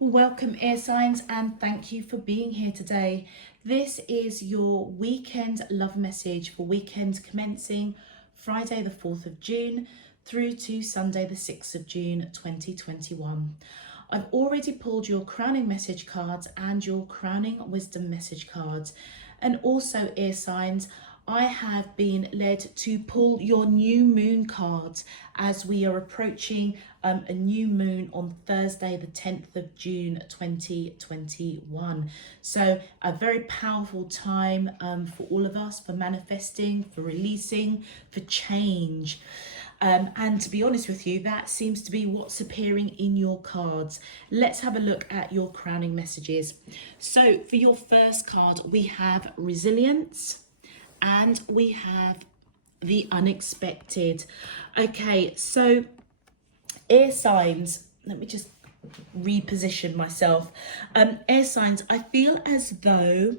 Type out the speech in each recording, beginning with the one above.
Welcome, air signs, and thank you for being here today. This is your weekend love message for weekend commencing Friday the 4th of June through to Sunday the 6th of June 2021. I've already pulled your crowning message cards and your crowning wisdom message cards. And also, air signs, I have been led to pull your new moon cards as we are approaching a new moon on Thursday, the 10th of June, 2021. So a very powerful time for all of us, for manifesting, for releasing, for change. And to be honest with you, that seems to be what's appearing in your cards. Let's have a look at your crowning messages. So for your first card, we have resilience. And we have the unexpected. Okay, so air signs, let me just reposition myself. Air signs, I feel as though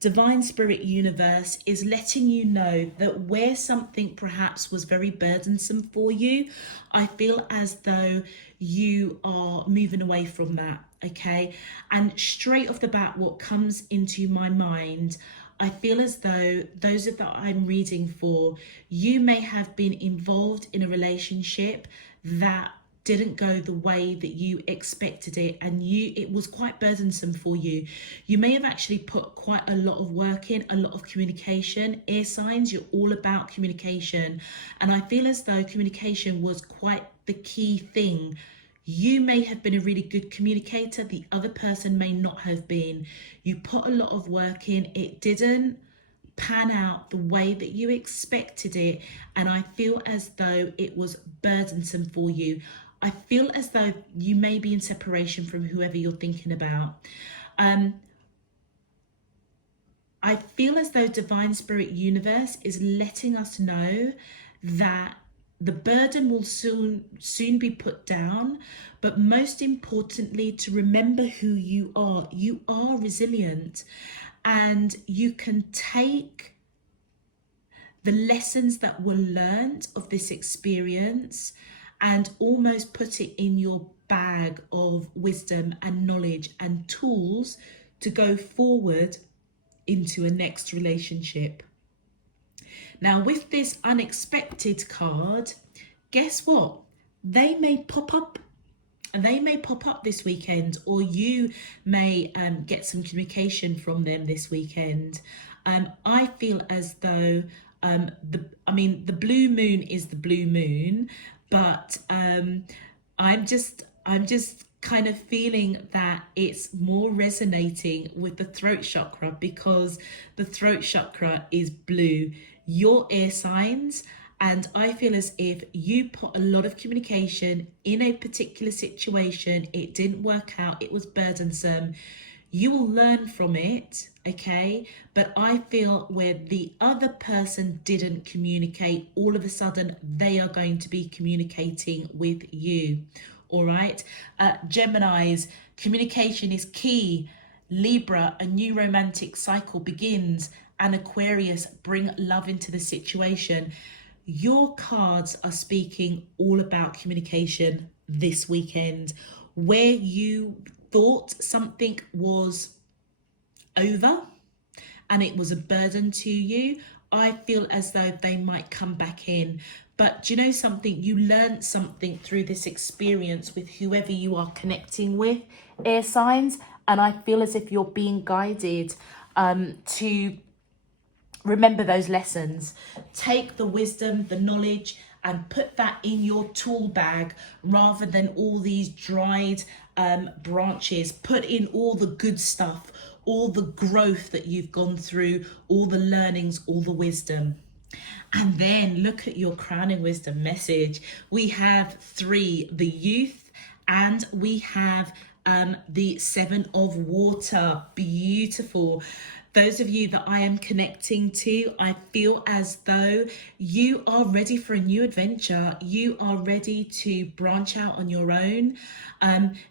Divine Spirit Universe is letting you know that where something perhaps was very burdensome for you, I feel as though you are moving away from that, okay? And straight off the bat, what comes into my mind, I feel as though those that I'm reading for, you may have been involved in a relationship that didn't go the way that you expected it, and it was quite burdensome for you. You may have actually put quite a lot of work in, a lot of communication. Air signs, you're all about communication, and I feel as though communication was quite the key thing. You may have been a really good communicator, the other person may not have been. You put a lot of work in, it didn't pan out the way that you expected it, and I feel as though it was burdensome for you. I feel as though you may be in separation from whoever you're thinking about. I feel as though Divine Spirit Universe is letting us know that the burden will soon be put down, but most importantly, to remember who you are. You are resilient, and you can take the lessons that were learned of this experience and almost put it in your bag of wisdom and knowledge and tools to go forward into a next relationship. Now, with this unexpected card, guess what? They may pop up. They may pop up this weekend, or you may get some communication from them this weekend. I feel as though the blue moon is the blue moon, but I'm just kind of feeling that it's more resonating with the throat chakra, because the throat chakra is blue. Your air signs, and I feel as if you put a lot of communication in a particular situation, it didn't work out, it was burdensome. You will learn from it, okay? But I feel where the other person didn't communicate, all of a sudden they are going to be communicating with you, all right? Geminis, communication is key. Libra, a new romantic cycle begins. And Aquarius, bring love into the situation. Your cards are speaking all about communication this weekend. Where you thought something was over and it was a burden to you, I feel as though they might come back in. But do you know something? You learned something through this experience with whoever you are connecting with, air signs. And I feel as if you're being guided to remember those lessons. Take the wisdom, the knowledge, and put that in your tool bag rather than all these dried branches. Put in all the good stuff, all the growth that you've gone through, all the learnings, all the wisdom. And then look at your crowning wisdom message. We have 3, the youth, and we have the 7 of water. Beautiful. Those of you that I am connecting to, I feel as though you are ready for a new adventure. You are ready to branch out on your own.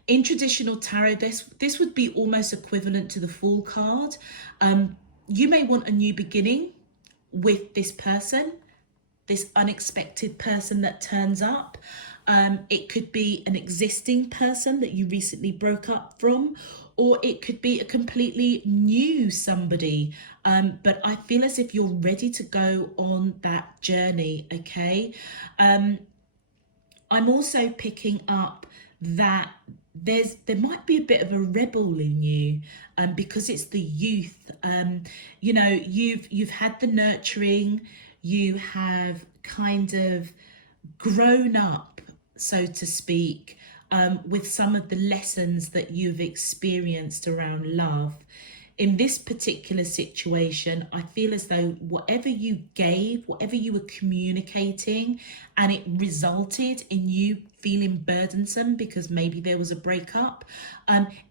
In traditional tarot, this would be almost equivalent to the Fool card. You may want a new beginning with this person, this unexpected person that turns up. It could be an existing person that you recently broke up from, or it could be a completely new somebody. But I feel as if you're ready to go on that journey, okay? I'm also picking up that there might be a bit of a rebel in you, because it's the youth. You know, you've had the nurturing, you have kind of grown up, so to speak, with some of the lessons that you've experienced around love. In this particular situation, I feel as though whatever you gave, whatever you were communicating, and it resulted in you feeling burdensome because maybe there was a breakup,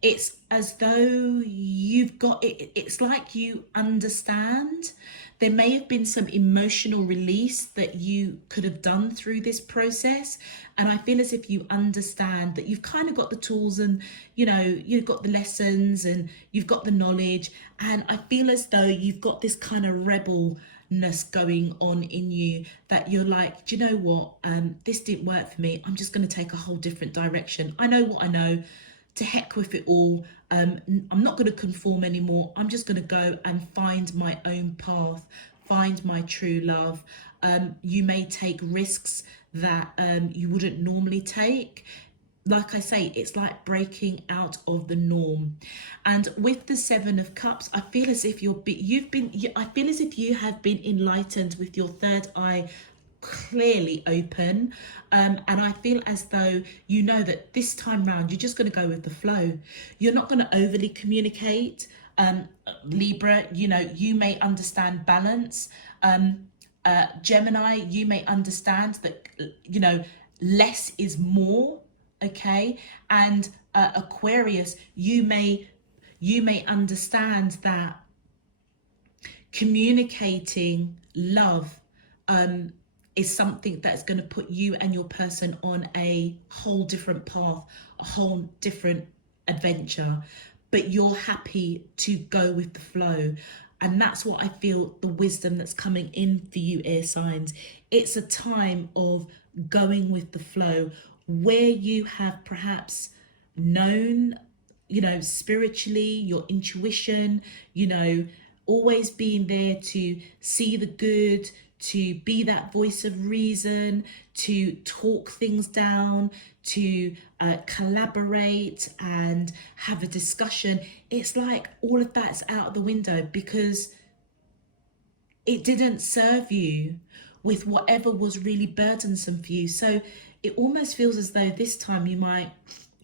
it's as though you've got it. It's like you understand. There may have been some emotional release that you could have done through this process. And I feel as if you understand that you've kind of got the tools, and, you know, you've got the lessons and you've got the knowledge. And I feel as though you've got this kind of rebelness going on in you, that you're like, do you know what? This didn't work for me. I'm just going to take a whole different direction. I know what I know. To heck with it all. I'm not going to conform anymore. I'm just going to go and find my own path, find my true love. You may take risks that you wouldn't normally take. Like I say, it's like breaking out of the norm. And with the Seven of Cups, I feel as if I feel as if you have been enlightened with your third eye clearly open, and I feel as though you know that this time round you're just going to go with the flow. You're not going to overly communicate. Libra, you know, you may understand balance. Gemini, you may understand that, you know, less is more, okay? And Aquarius, you may understand that communicating love is something that's going to put you and your person on a whole different path, a whole different adventure, but you're happy to go with the flow. And that's what I feel, the wisdom that's coming in for you, air signs. It's a time of going with the flow, where you have perhaps known, you know, spiritually, your intuition, you know, always being there to see the good, to be that voice of reason, to talk things down, to collaborate and have a discussion. It's like all of that's out the window because it didn't serve you with whatever was really burdensome for you. So it almost feels as though this time you might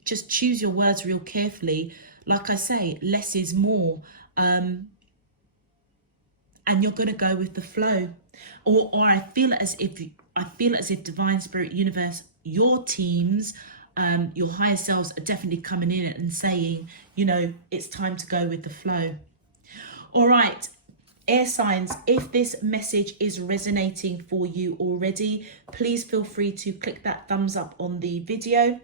just choose your words real carefully. Like I say, less is more. And you're going to go with the flow. Or I feel as if Divine Spirit Universe, your teams, your higher selves are definitely coming in and saying, you know, it's time to go with the flow. All right, air signs, if this message is resonating for you already, please feel free to click that thumbs up on the video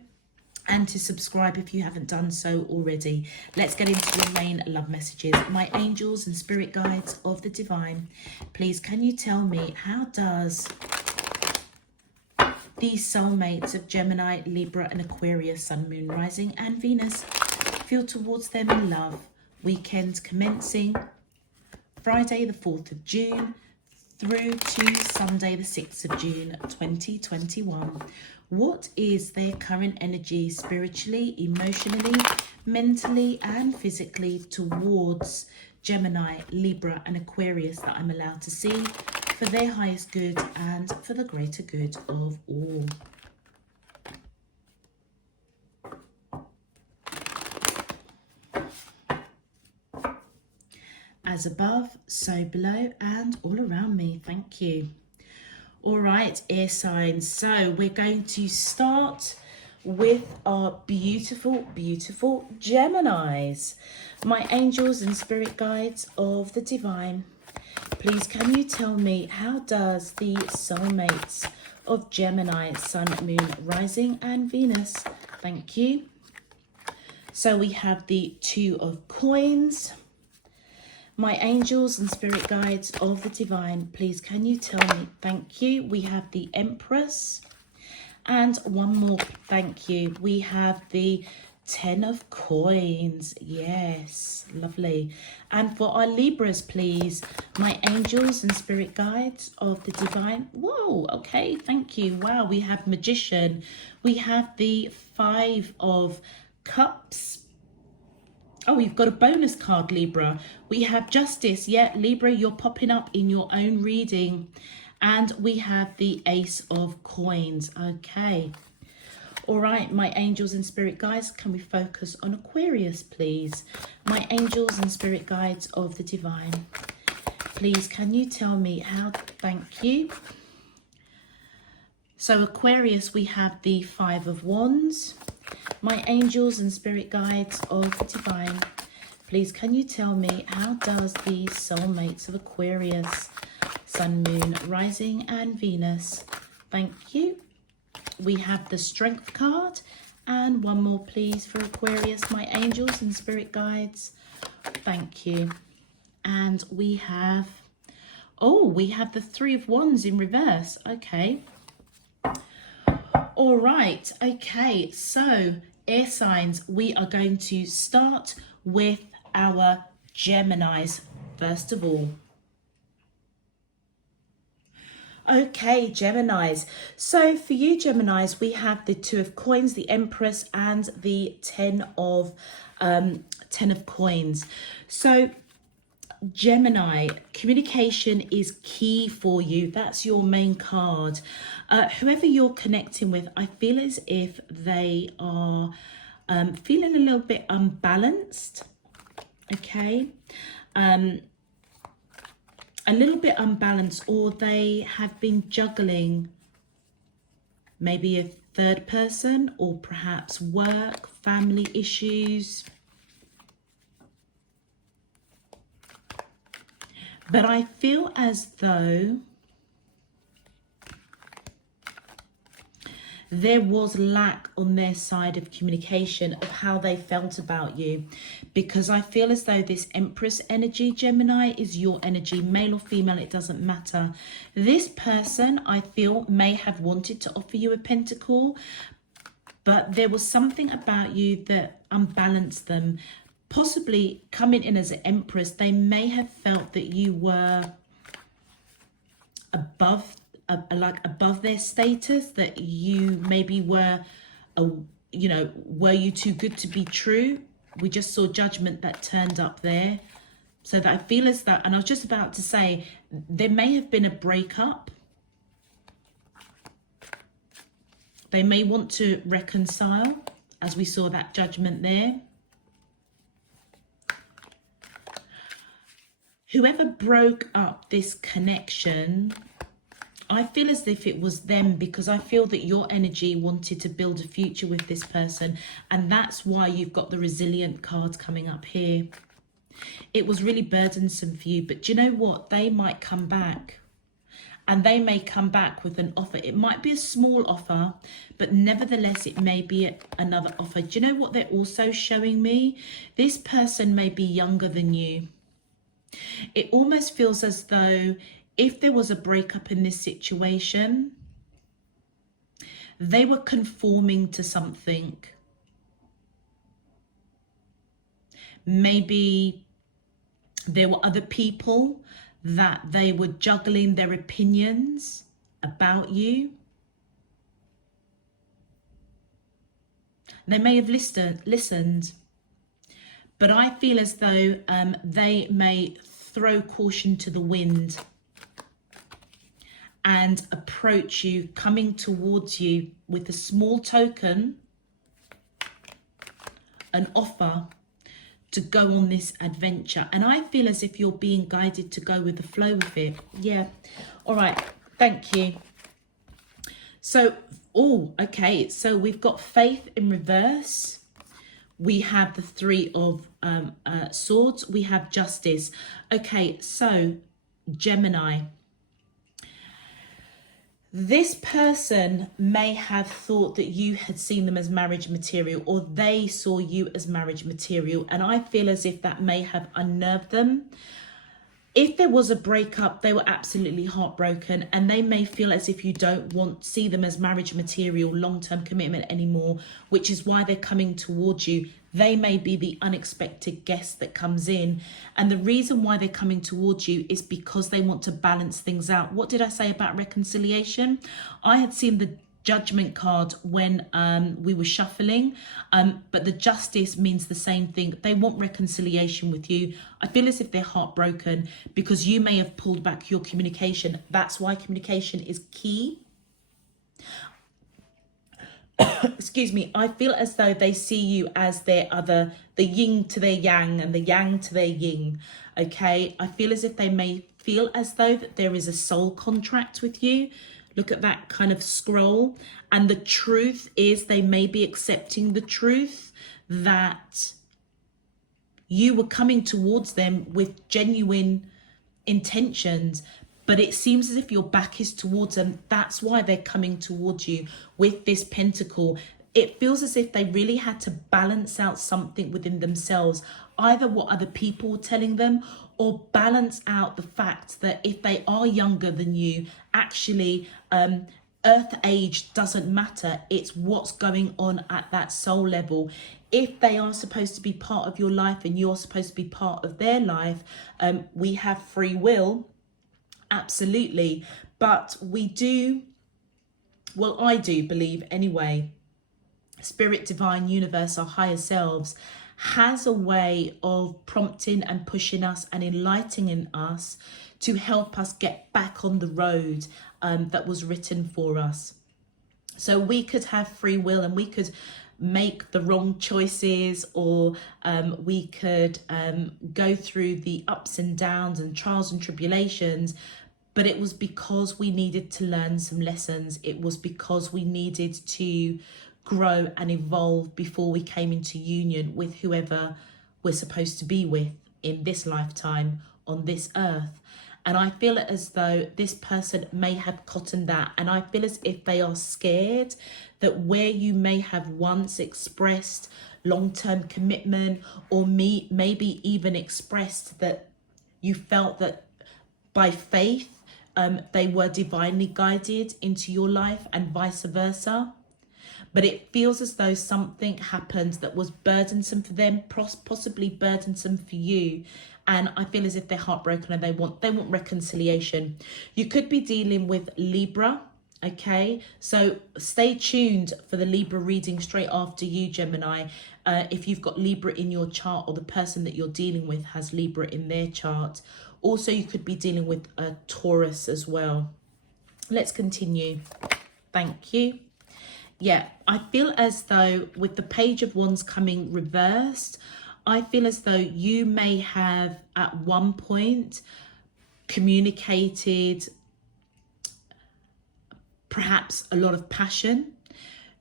and to subscribe if you haven't done so already. Let's get into the main love messages. My angels and spirit guides of the divine, please can you tell me, how does these soulmates of Gemini, Libra and Aquarius, Sun, Moon, Rising and Venus feel towards them in love? Weekend commencing Friday the 4th of June through to Sunday the 6th of June 2021. What is their current energy spiritually, emotionally, mentally and physically towards Gemini, Libra and Aquarius that I'm allowed to see, for their highest good and for the greater good of all? As above, so below and all around me. Thank you. All right, air signs. So we're going to start with our beautiful, beautiful Geminis. My angels and spirit guides of the divine, please can you tell me, how does the soulmates of Gemini, Sun, Moon, Rising and Venus, thank you. So we have the Two of Coins. My angels and spirit guides of the divine, please can you tell me, thank you. We have the Empress And one more, thank you. We have the 10 of coins. Yes, lovely. And for our Libras, please, my angels and spirit guides of the divine. Whoa, okay, thank you. Wow, we have magician. We have the 5 of cups. Oh, we've got a bonus card, Libra. We have justice. Yeah, Libra, you're popping up in your own reading. And we have the ace of coins. Okay. All right, my angels and spirit guides, can we focus on Aquarius, please? My angels and spirit guides of the divine, please, can you tell me how? Thank you. So Aquarius, we have the 5 of wands. My angels and spirit guides of the divine, please, can you tell me how does the soulmates of Aquarius, sun, moon, rising and Venus? Thank you. We have the strength card, and one more please for Aquarius, my angels and spirit guides. Thank you. And we have, oh, we have the 3 of wands in reverse. Okay. All right. Okay. So air signs, we are going to start with our Geminis first of all. Okay, Geminis. So for you, Geminis, we have the 2 of coins, the Empress, and the 10 of coins. So Gemini, communication is key for you. That's your main card. Whoever you're connecting with, I feel as if they are feeling a little bit unbalanced. Okay. A little bit unbalanced, or they have been juggling maybe a third person, or perhaps work, family issues. But I feel as though there was lack on their side of communication of how they felt about you, because I feel as though this Empress energy, Gemini, is your energy, male or female, it doesn't matter. This person, I feel, may have wanted to offer you a pentacle, but there was something about you that unbalanced them. Possibly coming in as an Empress, they may have felt that you were above their status, that you maybe were were you too good to be true? We just saw judgment that turned up there. So that I feel as that, and I was just about to say, there may have been a breakup. They may want to reconcile, as we saw that judgment there. Whoever broke up this connection, I feel as if it was them, because I feel that your energy wanted to build a future with this person. And that's why you've got the resilient card coming up here. It was really burdensome for you. But do you know what? They might come back. And they may come back with an offer. It might be a small offer, but nevertheless, it may be another offer. Do you know what they're also showing me? This person may be younger than you. It almost feels as though if there was a breakup in this situation, they were conforming to something. Maybe there were other people that they were juggling their opinions about you. They may have listened, but I feel as though they may throw caution to the wind and approach you, coming towards you with a small token, an offer to go on this adventure. And I feel as if you're being guided to go with the flow of it. Yeah. All right. Thank you. So, oh, okay. So we've got faith in reverse. We have the 3 of swords. We have justice. Okay. So Gemini, this person may have thought that you had seen them as marriage material, or they saw you as marriage material. And I feel as if that may have unnerved them. if there was a breakup, they were absolutely heartbroken, and they may feel as if you don't see them as marriage material, long-term commitment anymore, which is why they're coming towards you. They may be the unexpected guest that comes in, and the reason why they're coming towards you is because they want to balance things out. What did I say about reconciliation? I had seen the Judgment card when we were shuffling, but the Justice means the same thing. They want reconciliation with you. I feel as if they're heartbroken because you may have pulled back your communication. That's why communication is key. Excuse me. I feel as though they see you as the yin to their yang and the yang to their yin. Okay, I feel as if they may feel as though that there is a soul contract with you. Look at that kind of scroll. And the truth is, they may be accepting the truth that you were coming towards them with genuine intentions, but it seems as if your back is towards them. That's why they're coming towards you with this pentacle. It feels as if they really had to balance out something within themselves, either what other people were telling them, or balance out the fact that if they are younger than you, actually earth age doesn't matter. It's what's going on at that soul level. If they are supposed to be part of your life and you're supposed to be part of their life, we have free will, absolutely. But we do, well, I do believe anyway, Spirit, Divine, Universe, our higher selves, has a way of prompting and pushing us and enlightening us to help us get back on the road that was written for us. So we could have free will and we could make the wrong choices, or we could go through the ups and downs and trials and tribulations, but it was because we needed to learn some lessons. It was because we needed to grow and evolve before we came into union with whoever we're supposed to be with in this lifetime on this earth. And I feel as though this person may have cottoned that, and I feel as if they are scared that where you may have once expressed long-term commitment, or maybe even expressed that you felt that by faith they were divinely guided into your life and vice versa. But it feels as though something happened that was burdensome for them, possibly burdensome for you. And I feel as if they're heartbroken and they want reconciliation. You could be dealing with Libra, okay? So stay tuned for the Libra reading straight after you, Gemini. If you've got Libra in your chart, or the person that you're dealing with has Libra in their chart. Also, you could be dealing with a Taurus as well. Let's continue. Thank you. Yeah, I feel as though with the Page of Wands coming reversed, I feel as though you may have at one point communicated perhaps a lot of passion.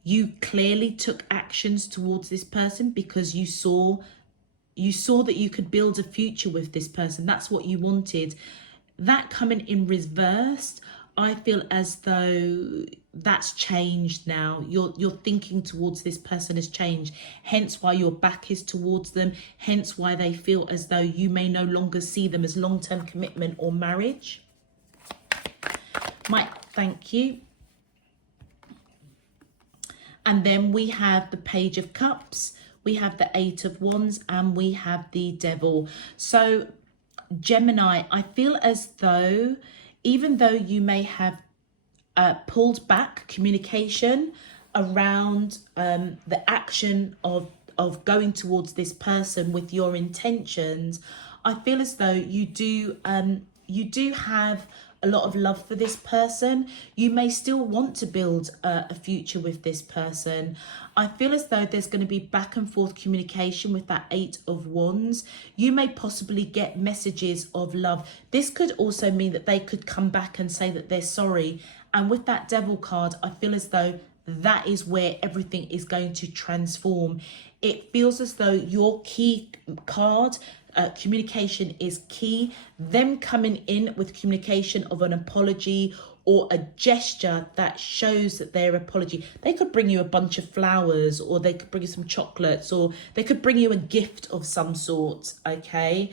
You clearly took actions towards this person because you saw that you could build a future with this person. That's what you wanted. That coming in reversed, I feel as though that's changed now. Your thinking towards this person has changed, hence why your back is towards them, hence why they feel as though you may no longer see them as long-term commitment or marriage. Mike, thank you. And then we have the Page of Cups, we have the Eight of Wands, and we have the Devil. So Gemini, I feel as though even though you may have pulled back communication around the action of going towards this person with your intentions, I feel as though you do have a lot of love for this person. You may still want to build a future with this person. I feel as though there's going to be back and forth communication with that Eight of Wands. You may possibly get messages of love. This could also mean that they could come back and say that they're sorry. And with that Devil card, I feel as though that is where everything is going to transform. It feels as though your key card Communication is key. Them coming in with communication of an apology or a gesture that shows that their apology. They could bring you a bunch of flowers, or they could bring you some chocolates, or they could bring you a gift of some sort, okay,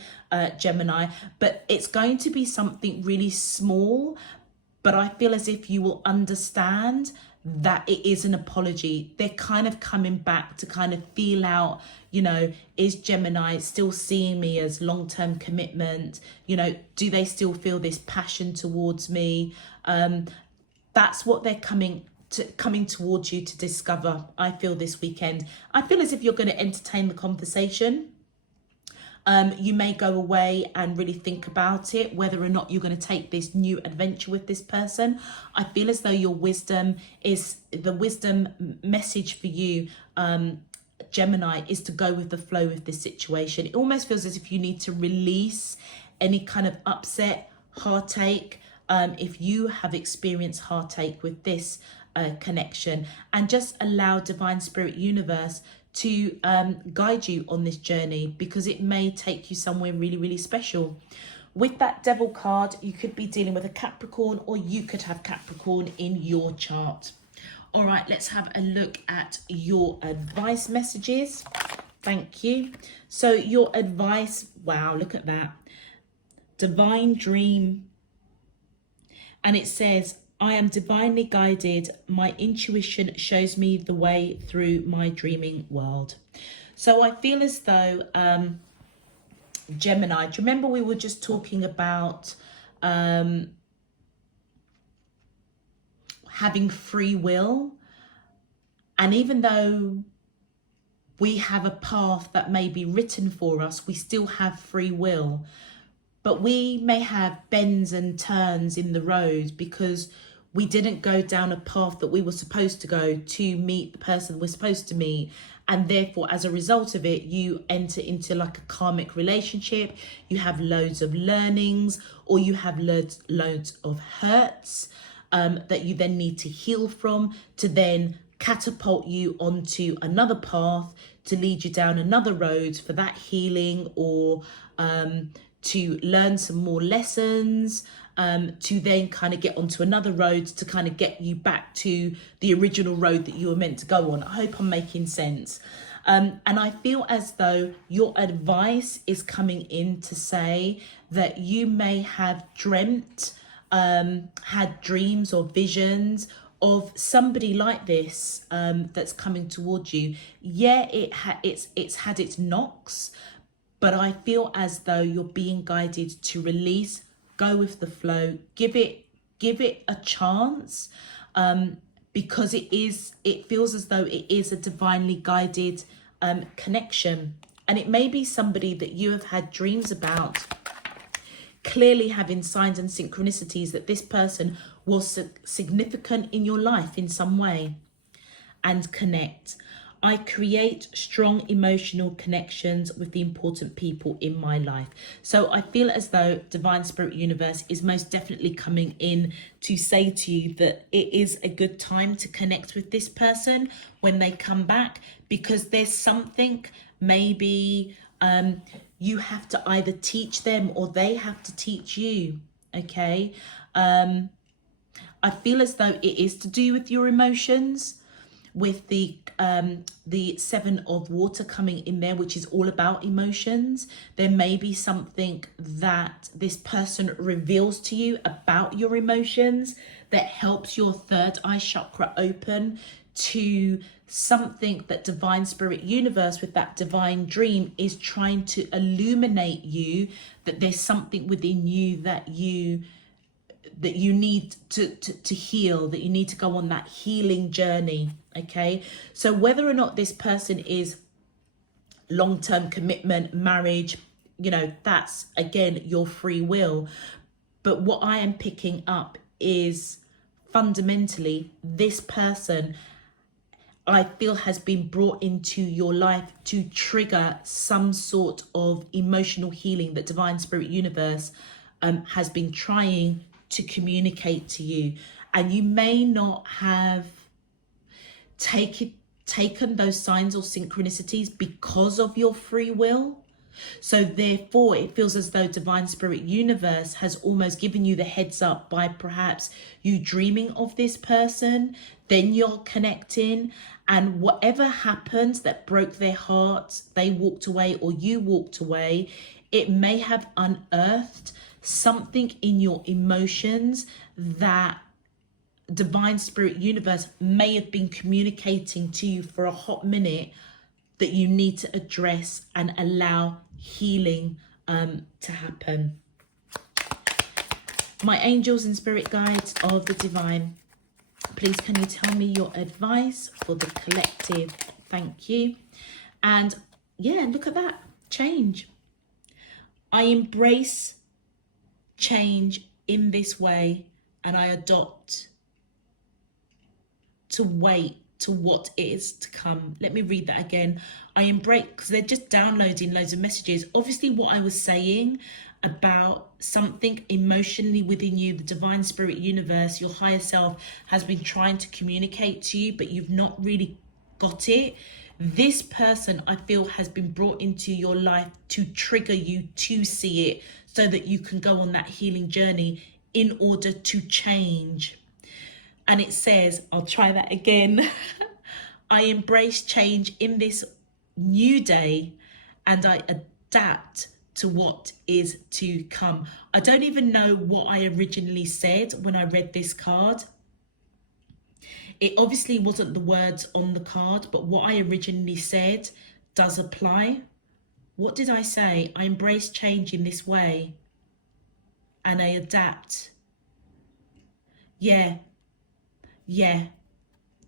Gemini. But it's going to be something really small, but I feel as if you will understand that it is an apology. They're kind of coming back to kind of feel out, you know, is Gemini still seeing me as long-term commitment? You know, do they still feel this passion towards me? That's what they're coming towards you to discover, I feel, this weekend. I feel as if you're going to entertain the conversation. You may go away and really think about it, whether or not you're going to take this new adventure with this person. I feel as though your wisdom is, the wisdom message for you, Gemini, is to go with the flow with this situation. It almost feels as if you need to release any kind of upset, heartache, if you have experienced heartache with this connection, and just allow Divine Spirit Universe to guide you on this journey, because it may take you somewhere really, really special. With that Devil card, you could be dealing with a Capricorn, or you could have Capricorn in your chart. All right, let's have a look at your advice messages. Thank you. So your advice, wow, look at that. Divine dream. And it says, I am divinely guided. My intuition shows me the way through my dreaming world. So I feel as though, Gemini, do you remember we were just talking about having free will? And even though we have a path that may be written for us, we still have free will. But we may have bends and turns in the road because we didn't go down a path that we were supposed to go to meet the person we're supposed to meet. And therefore, as a result of it, you enter into like a karmic relationship. You have loads of learnings, or you have loads of hurts that you then need to heal from, to then catapult you onto another path, to lead you down another road for that healing, or to learn some more lessons, to then kind of get onto another road to kind of get you back to the original road that you were meant to go on. I hope I'm making sense. And I feel as though your advice is coming in to say that you may have dreamt, had dreams or visions of somebody like this that's coming towards you. Yeah, it's had its knocks, but I feel as though you're being guided to release, go with the flow, give it a chance, because it feels as though it is a divinely guided connection. And it may be somebody that you have had dreams about, clearly having signs and synchronicities that this person was significant in your life in some way. And connect. I create strong emotional connections with the important people in my life. So I feel as though Divine Spirit Universe is most definitely coming in to say to you that it is a good time to connect with this person when they come back, because there's something, maybe you have to either teach them or they have to teach you, okay? I feel as though it is to do with your emotions, with the Seven of Water coming in there, which is all about emotions. There may be something that this person reveals to you about your emotions that helps your third eye chakra open to something that Divine Spirit Universe, with that divine dream, is trying to illuminate you, that there's something within you that you need to heal, that you need to go on that healing journey. Okay, so whether or not this person is long-term commitment, marriage, you know, that's again your free will. But what I am picking up is fundamentally this person, I feel, has been brought into your life to trigger some sort of emotional healing that Divine Spirit Universe has been trying to communicate to you. And you may not have taken those signs or synchronicities because of your free will, So therefore, it feels as though Divine Spirit Universe has almost given you the heads up by perhaps you dreaming of this person, then you're connecting, and whatever happened that broke their hearts, they walked away or you walked away, it may have unearthed something in your emotions that Divine Spirit Universe may have been communicating to you for a hot minute that you need to address and allow healing to happen. My angels and spirit guides of the divine, please can you tell me your advice for the collective? Thank you. And yeah, look at that, change. I embrace change in this way, and I adopt to wait to what is to come. Let me read that again. I embrace, because they're just downloading loads of messages. Obviously what I was saying about something emotionally within you, the Divine Spirit Universe, your higher self has been trying to communicate to you, but you've not really got it. This person, I feel, has been brought into your life to trigger you to see it so that you can go on that healing journey in order to change. And it says, I'll try that again. I embrace change in this new day and I adapt to what is to come. I don't even know what I originally said when I read this card. It obviously wasn't the words on the card, but what I originally said does apply. What did I say? I embrace change in this way and I adapt. Yeah.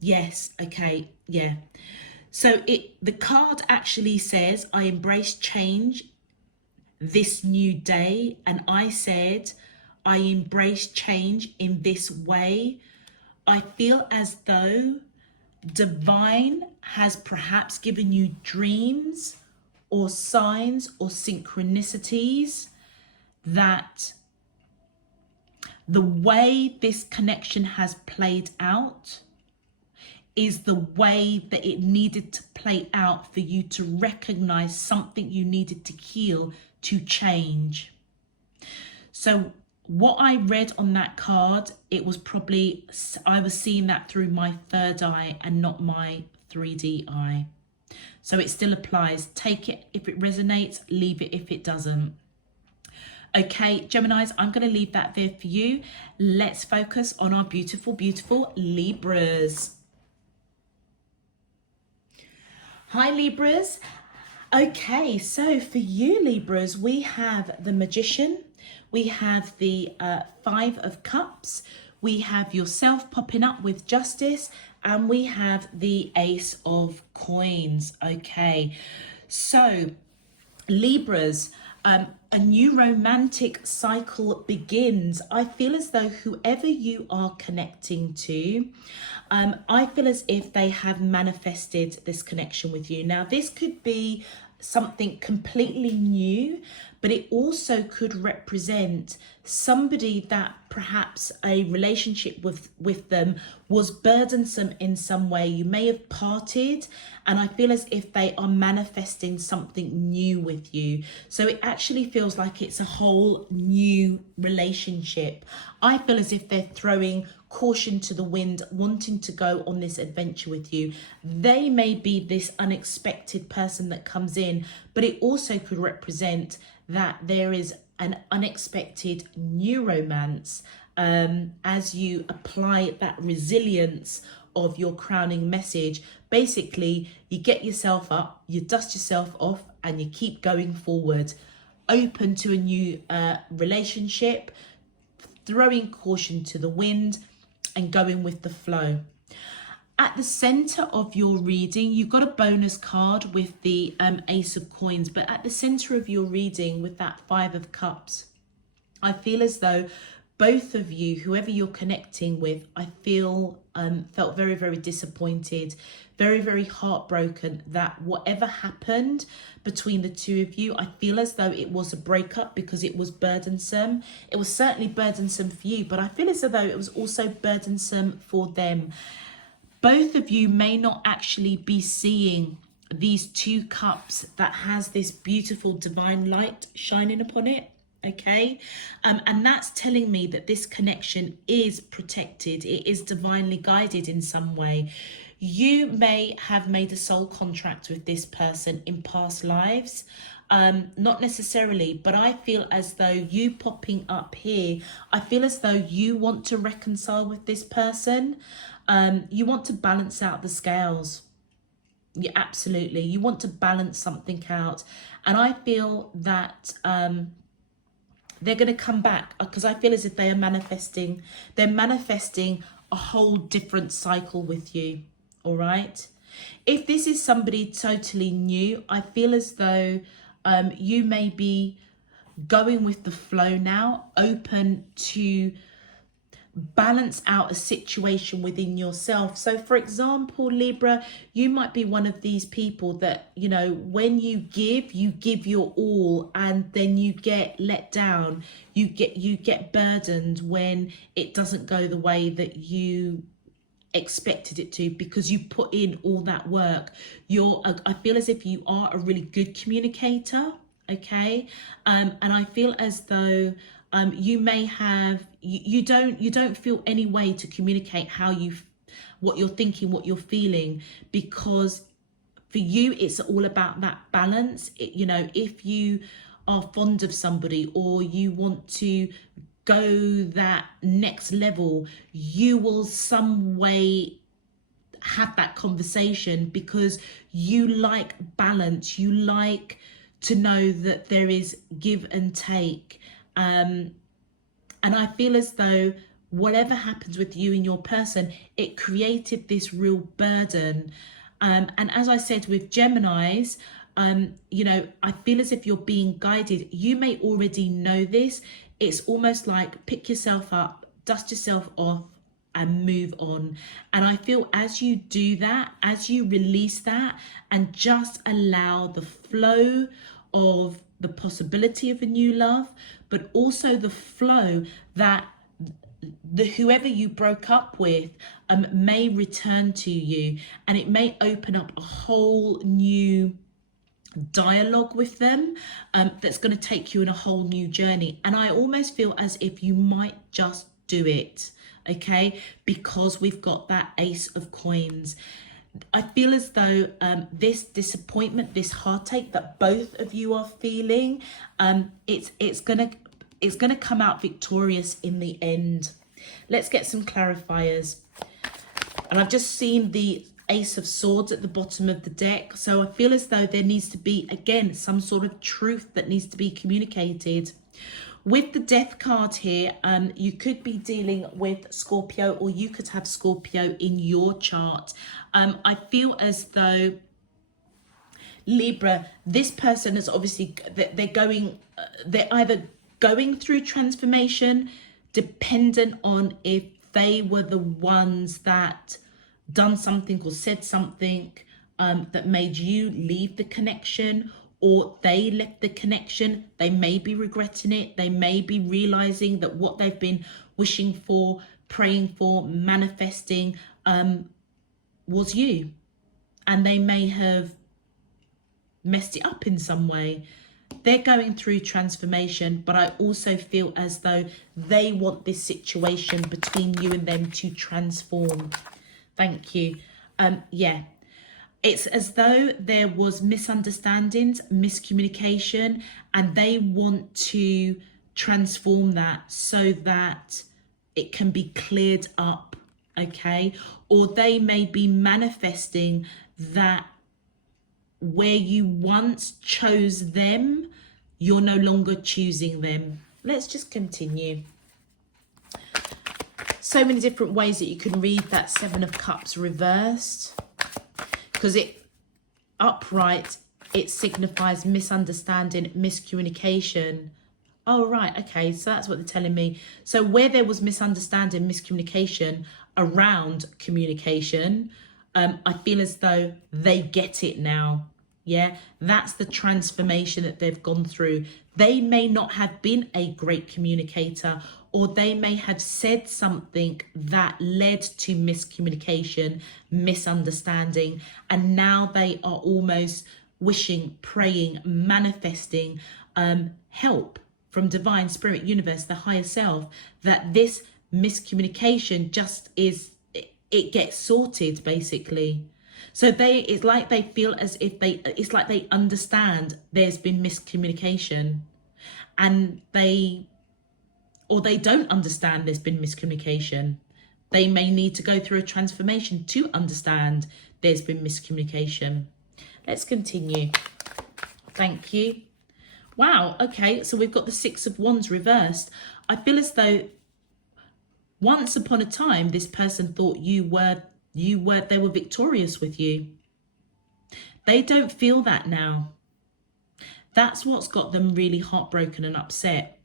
Yes, okay, yeah. So the card actually says, I embrace change this new day. And I said, I embrace change in this way. I feel as though divine has perhaps given you dreams or signs or synchronicities that the way this connection has played out is the way that it needed to play out for you to recognize something you needed to heal, to change. So what I read on that card, it was probably, I was seeing that through my third eye and not my 3D eye. So it still applies. Take it if it resonates, leave it if it doesn't. Okay, Geminis, I'm going to leave that there for you. Let's focus on our beautiful, beautiful Libras. Hi, Libras. Okay, so for you, Libras, we have the Magician. We have the Five of Cups. We have yourself popping up with Justice. And we have the Ace of Coins. Okay, so Libras, a new romantic cycle begins. I feel as though whoever you are connecting to, I feel as if they have manifested this connection with you. Now, this could be something completely new, but it also could represent somebody that perhaps a relationship with them was burdensome in some way. You may have parted, and I feel as if they are manifesting something new with you. So it actually feels like it's a whole new relationship. I feel as if they're throwing caution to the wind, wanting to go on this adventure with you. They may be this unexpected person that comes in, but it also could represent that there is an unexpected new romance as you apply that resilience of your crowning message. Basically, you get yourself up, you dust yourself off, and you keep going forward, open to a new relationship, throwing caution to the wind and going with the flow. At the center of your reading, you've got a bonus card with the Ace of Coins, but at the center of your reading with that Five of Cups, I feel as though both of you, whoever you're connecting with, I feel felt very, very disappointed, very, very heartbroken that whatever happened between the two of you, I feel as though it was a breakup because it was burdensome. It was certainly burdensome for you, but I feel as though it was also burdensome for them. Both of you may not actually be seeing these 2 cups that has this beautiful divine light shining upon it. Okay, and that's telling me that this connection is protected. It is divinely guided in some way. You may have made a soul contract with this person in past lives, not necessarily, but I feel as though you popping up here, I feel as though you want to reconcile with this person. You want to balance out the scales. Yeah, absolutely. You want to balance something out, and I feel that they're going to come back, because I feel as if they are manifesting. They're manifesting a whole different cycle with you. All right. If this is somebody totally new, I feel as though you may be going with the flow now, open to balance out a situation within yourself. So for example, Libra, you might be one of these people that, you know, when you give your all, and then you get let down, you get burdened when it doesn't go the way that you expected it to, because you put in all that work. I feel as if you are a really good communicator. Okay, and I feel as though you may have you don't feel any way to communicate what you're thinking, what you're feeling, because for you it's all about that balance. You know, if you are fond of somebody or you want to go that next level, you will some way have that conversation, because you like balance. You like to know that there is give and take. And I feel as though whatever happens with you and your person, it created this real burden. And as I said with Geminis, you know, I feel as if you're being guided. You may already know this. It's almost like pick yourself up, dust yourself off, and move on. And I feel as you do that, as you release that and just allow the flow of the possibility of a new love, but also the flow that whoever you broke up with may return to you, and it may open up a whole new dialogue with them that's going to take you in a whole new journey. And I almost feel as if you might just do it, okay, because we've got that Ace of Coins. I feel as though this disappointment, this heartache that both of you are feeling, it's gonna come out victorious in the end. Let's get some clarifiers. And I've just seen the Ace of Swords at the bottom of the deck, so I feel as though there needs to be, again, some sort of truth that needs to be communicated. With the Death card here, you could be dealing with Scorpio, or you could have Scorpio in your chart. I feel as though, Libra, this person is obviously, they're either going through transformation, dependent on if they were the ones that done something or said something that made you leave the connection, or they left the connection. They may be regretting it. They may be realizing that what they've been wishing for, praying for, manifesting was you, and they may have messed it up in some way. They're going through transformation, but I also feel as though they want this situation between you and them to transform. Thank you. Yeah. It's as though there was misunderstandings, miscommunication, and they want to transform that so that it can be cleared up, okay? Or they may be manifesting that where you once chose them, you're no longer choosing them. Let's just continue. So many different ways that you can read that Seven of Cups reversed. Because it upright, it signifies misunderstanding, miscommunication. Oh, right. Okay. So that's what they're telling me. So where there was misunderstanding, miscommunication around communication, I feel as though they get it now. Yeah, that's the transformation that they've gone through. They may not have been a great communicator, or they may have said something that led to miscommunication, misunderstanding, and now they are almost wishing, praying, manifesting help from divine spirit, universe, the higher self, that this miscommunication just it gets sorted, basically. So it's like they feel as if it's like they understand there's been miscommunication, and they don't understand there's been miscommunication. They may need to go through a transformation to understand there's been miscommunication. Let's continue. Thank you. Wow, okay, so we've got the Six of Wands reversed. I feel as though once upon a time, this person thought they were victorious with you. They don't feel that now. That's what's got them really heartbroken and upset.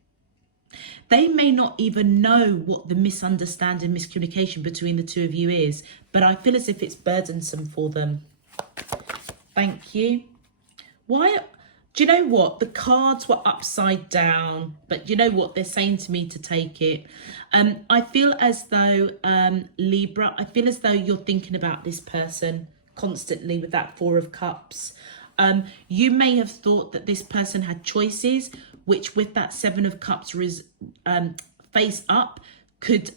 They may not even know what the misunderstanding, miscommunication between the two of you is, but I feel as if it's burdensome for them. Thank you. Why? Do you know what? The cards were upside down, but you know what? They're saying to me to take it. I feel as though, Libra, I feel as though you're thinking about this person constantly with that Four of Cups. You may have thought that this person had choices, which with that Seven of Cups face up could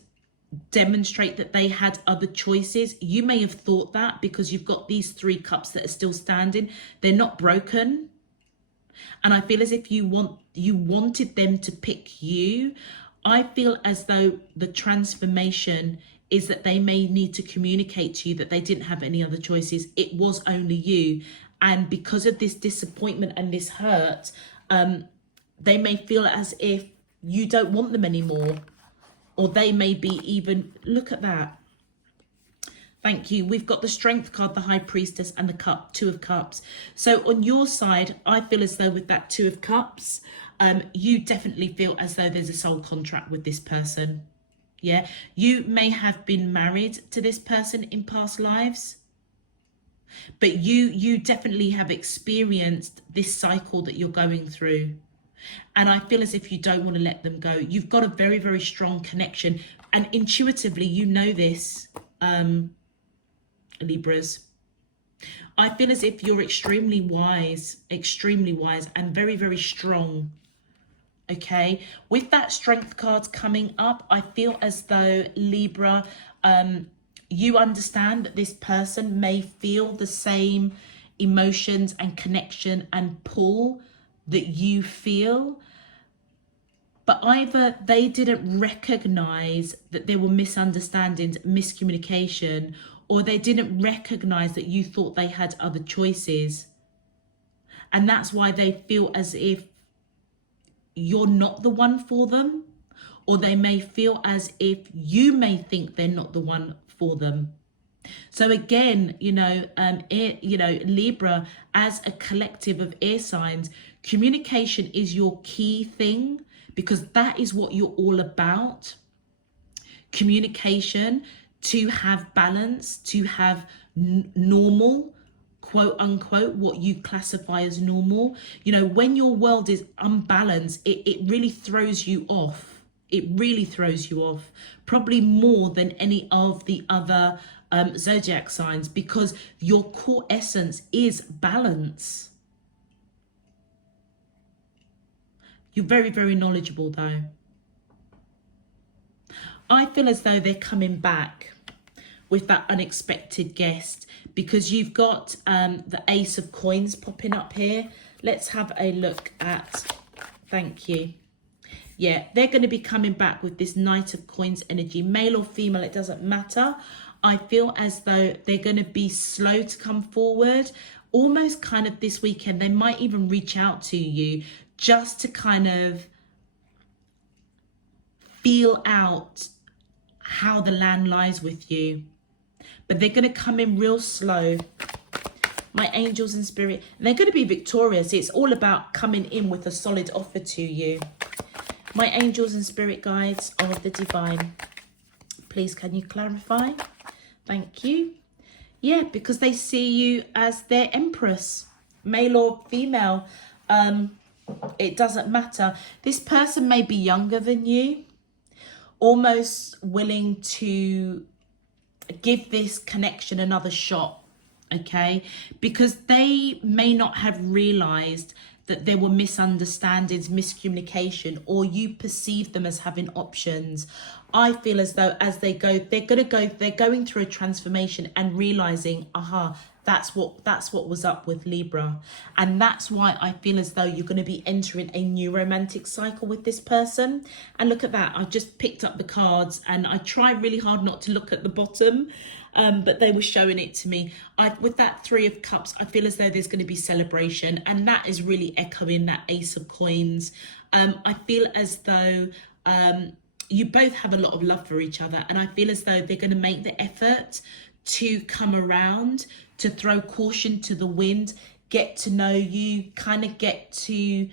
demonstrate that they had other choices. You may have thought that because you've got these Three Cups that are still standing. They're not broken. And I feel as if you wanted them to pick you. I feel as though the transformation is that they may need to communicate to you that they didn't have any other choices. It was only you. And because of this disappointment and this hurt, they may feel as if you don't want them anymore. Or they may be even, look at that. Thank you. We've got the Strength card, the High Priestess, and the Two of Cups. So on your side, I feel as though with that Two of Cups, you definitely feel as though there's a soul contract with this person. Yeah. You may have been married to this person in past lives, but you definitely have experienced this cycle that you're going through. And I feel as if you don't want to let them go. You've got a very, very strong connection. And intuitively, you know this, Libras. I feel as if you're extremely wise and very, very strong. Okay. With that Strength card coming up, I feel as though, Libra, you understand that this person may feel the same emotions and connection and pull that you feel, but either they didn't recognize that there were misunderstandings, miscommunication, or they didn't recognize that you thought they had other choices. And that's why they feel as if you're not the one for them, or they may feel as if you may think they're not the one for them. So again, Libra, as a collective of air signs, communication is your key thing, because that is what you're all about. Communication, to have balance, to have normal, quote unquote, what you classify as normal. When your world is unbalanced, it really throws you off. It really throws you off, probably more than any of the other zodiac signs, because your core essence is balance. You're very, very knowledgeable though. I feel as though they're coming back with that unexpected guest, because you've got the Ace of Coins popping up here. Let's have a look at, thank you. Yeah, they're going to be coming back with this Knight of Coins energy, male or female, it doesn't matter. I feel as though they're going to be slow to come forward, almost kind of this weekend. They might even reach out to you just to kind of feel out how the land lies with you. But they're going to come in real slow. My angels and spirit, they're going to be victorious. It's all about coming in with a solid offer to you. My angels and spirit guides of the divine, please can you clarify? Thank you. Yeah, because they see you as their empress. male or female, it doesn't matter. This person may be younger than you, almost willing to give this connection another shot, okay? Because they may not have realized that there were misunderstandings, miscommunication, or you perceive them as having options. I feel as though as they go, they're going through a transformation and realizing, aha, that's what was up with Libra. And that's why I feel as though you're going to be entering a new romantic cycle with this person. And look at that, I just picked up the cards and I try really hard not to look at the bottom, but they were showing it to me. With that Three of Cups, I feel as though there's going to be celebration, and that is really echoing that Ace of Coins. I feel as though you both have a lot of love for each other, and I feel as though they're going to make the effort to come around, to throw caution to the wind, get to know you, kind of get to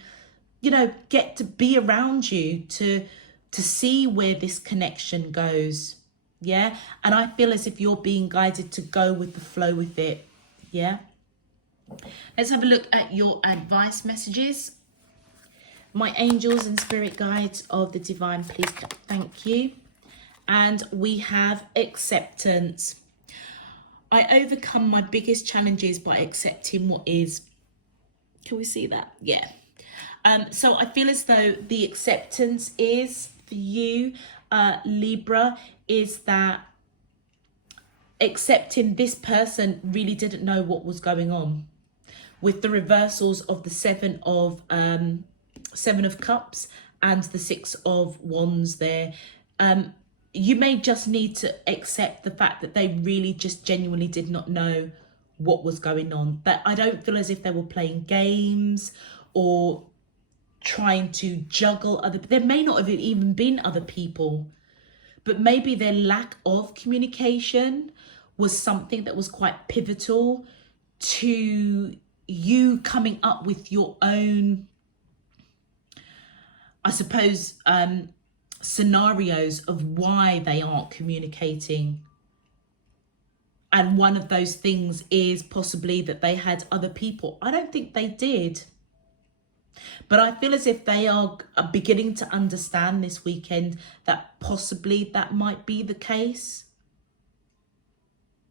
be around you, to see where this connection goes. Yeah, and I feel as if you're being guided to go with the flow with it. Yeah, let's have a look at your advice messages. My angels and spirit guides of the divine, please, thank you. And we have acceptance. I overcome my biggest challenges by accepting what is. Can we see that? Yeah. So I feel as though the acceptance is for you, Libra, is that accepting this person really didn't know what was going on. With the reversals of the Seven of Cups and the Six of Wands there, you may just need to accept the fact that they really just genuinely did not know what was going on. That I don't feel as if they were playing games or trying to juggle other. There may not have even been other people, but maybe their lack of communication was something that was quite pivotal to you coming up with your own, I suppose, scenarios of why they aren't communicating. And one of those things is possibly that they had other people. I don't think they did. But I feel as if they are beginning to understand this weekend that possibly that might be the case.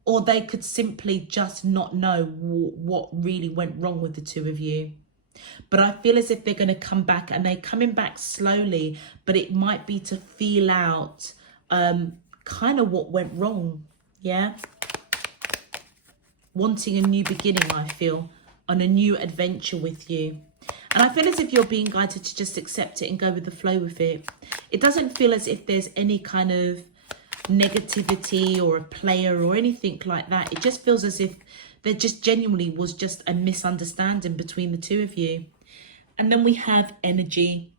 Or they could simply just not know what really went wrong with the two of you. But I feel as if they're going to come back, and they're coming back slowly, but it might be to feel out kind of what went wrong. Yeah. Wanting a new beginning, I feel, on a new adventure with you. And I feel as if you're being guided to just accept it and go with the flow with it. It doesn't feel as if there's any kind of negativity or a player or anything like that. It just feels as if there just genuinely was just a misunderstanding between the two of you. And then we have energy.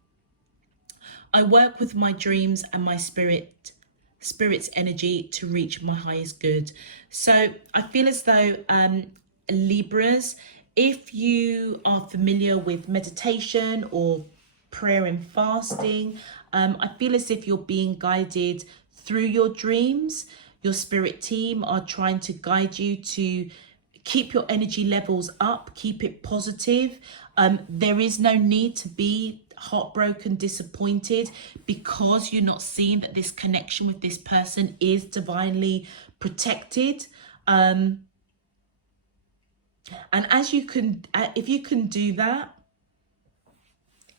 I work with my dreams and my spirit's energy to reach my highest good. So I feel as though Libras, if you are familiar with meditation or prayer and fasting, I feel as if you're being guided through your dreams. Your spirit team are trying to guide you to keep your energy levels up, keep it positive. There is no need to be heartbroken, disappointed, because you're not seeing that this connection with this person is divinely protected. And as you can, if you can do that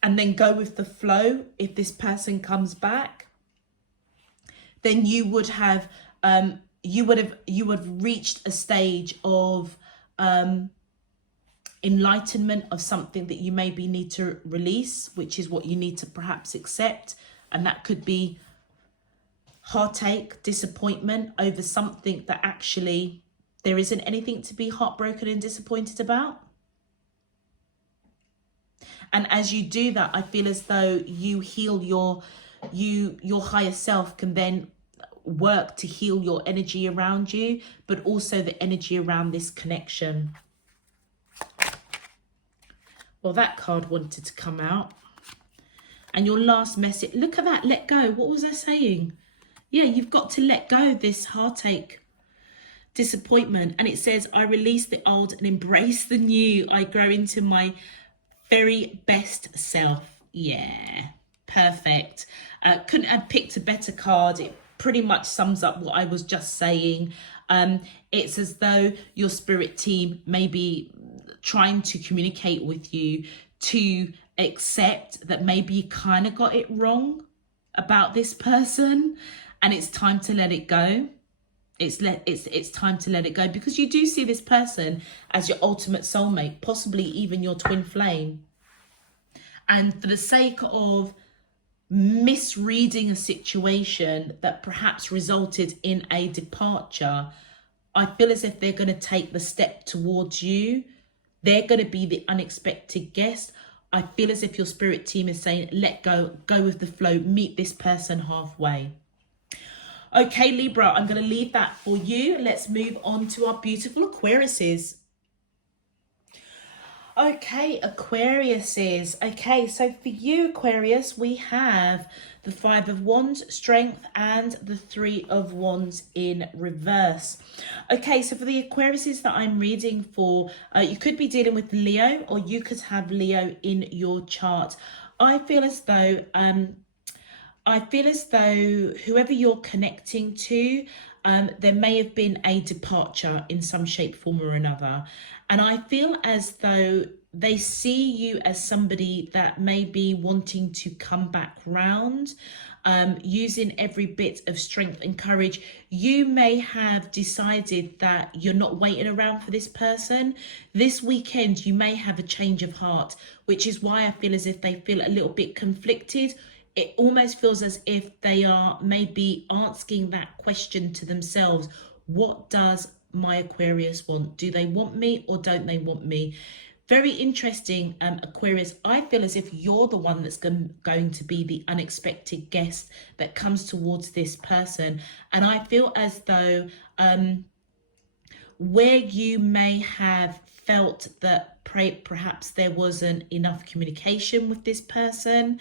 and then go with the flow, if this person comes back, then you would have reached a stage of enlightenment of something that you maybe need to release, which is what you need to perhaps accept. And that could be heartache, disappointment over something that actually there isn't anything to be heartbroken and disappointed about. And as you do that, I feel as though you heal your higher self can then work to heal your energy around you, but also the energy around this connection. Well, that card wanted to come out. And your last message, look at that, let go. What was I saying? Yeah, you've got to let go of this heartache. disappointment. And it says, I release the old and embrace the new. I grow into my very best self. Yeah, perfect. Couldn't have picked a better card. It pretty much sums up what I was just saying. It's as though your spirit team may be trying to communicate with you to accept that maybe you kind of got it wrong about this person, and it's time to let it go. It's time to let it go, because you do see this person as your ultimate soulmate, possibly even your twin flame. And for the sake of misreading a situation that perhaps resulted in a departure, I feel as if they're going to take the step towards you. They're going to be the unexpected guest. I feel as if your spirit team is saying, let go, go with the flow, meet this person halfway. Okay, Libra, I'm going to leave that for you. Let's move on to our beautiful Aquariuses. Okay, Aquariuses. Okay, so for you, Aquarius, we have the Five of Wands, Strength, and the Three of Wands in reverse. Okay, so for the Aquariuses that I'm reading for, you could be dealing with Leo, or you could have Leo in your chart. I feel as though whoever you're connecting to, there may have been a departure in some shape, form or another. And I feel as though they see you as somebody that may be wanting to come back round, using every bit of strength and courage. You may have decided that you're not waiting around for this person. This weekend, you may have a change of heart, which is why I feel as if they feel a little bit conflicted. It almost feels as if they are maybe asking that question to themselves. What does my Aquarius want? Do they want me or don't they want me? Very interesting, Aquarius. I feel as if you're the one that's going to be the unexpected guest that comes towards this person. And I feel as though where you may have felt that perhaps there wasn't enough communication with this person,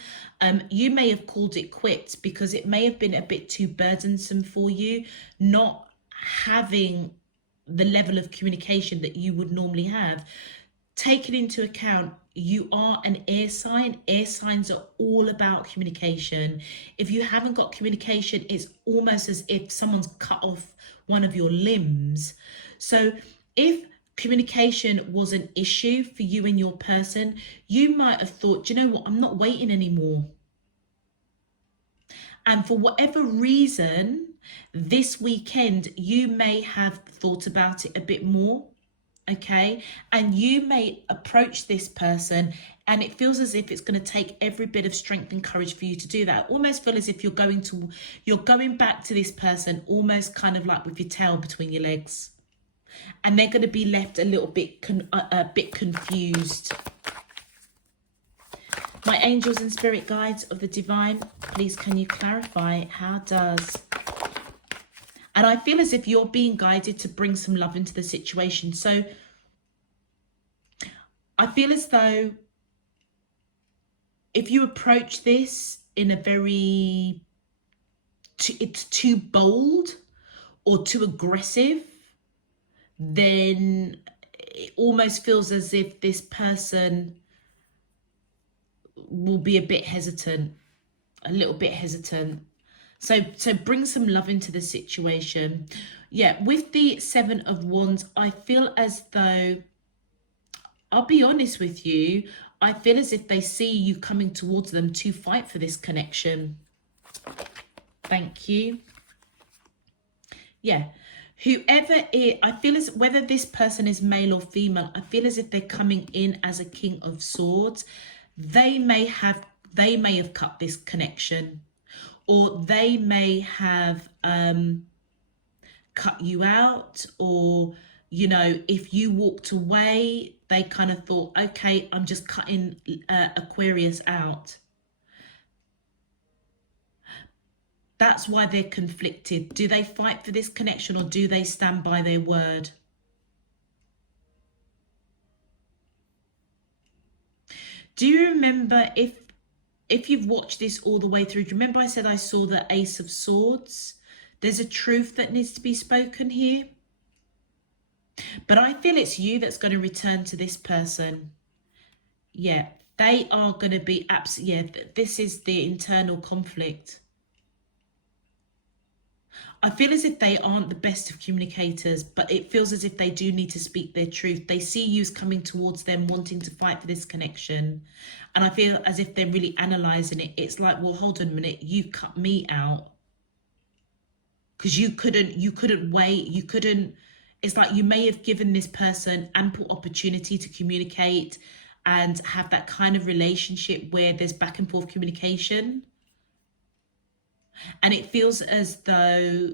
you may have called it quits because it may have been a bit too burdensome for you, not having the level of communication that you would normally have. Taking into account, you are an air sign. Air signs are all about communication. If you haven't got communication, it's almost as if someone's cut off one of your limbs. So if communication was an issue for you and your person, you might have thought, you know what, I'm not waiting anymore. And for whatever reason, this weekend, you may have thought about it a bit more. Okay, and you may approach this person and it feels as if it's going to take every bit of strength and courage for you to do that. I almost feel as if you're going back to this person almost kind of like with your tail between your legs, and they're going to be left a little bit confused. My angels and spirit guides of the divine, please can you clarify how does... And I feel as if you're being guided to bring some love into the situation. So I feel as though if you approach this in a very, it's too bold or too aggressive, then it almost feels as if this person will be a bit hesitant, a little bit hesitant. So bring some love into the situation. Yeah, with the Seven of Wands, I feel as though, I'll be honest with you, I feel as if they see you coming towards them to fight for this connection. Thank you. Yeah, whoever it, I feel as whether this person is male or female, I feel as if they're coming in as a King of Swords. They may have cut this connection, or they may have cut you out, or, you know, if you walked away, they kind of thought, okay, I'm just cutting Aquarius out. That's why they're conflicted. Do they fight for this connection, or do they stand by their word? Do you remember, if you've watched this all the way through, do you remember I said I saw the Ace of Swords? There's a truth that needs to be spoken here. But I feel it's you that's going to return to this person. Yeah, they are going to be this is the internal conflict. I feel as if they aren't the best of communicators, but it feels as if they do need to speak their truth. They see you as coming towards them, wanting to fight for this connection. And I feel as if they're really analysing it. It's like, well, hold on a minute, you cut me out. Because you couldn't wait, you couldn't, it's like you may have given this person ample opportunity to communicate and have that kind of relationship where there's back and forth communication. And it feels as though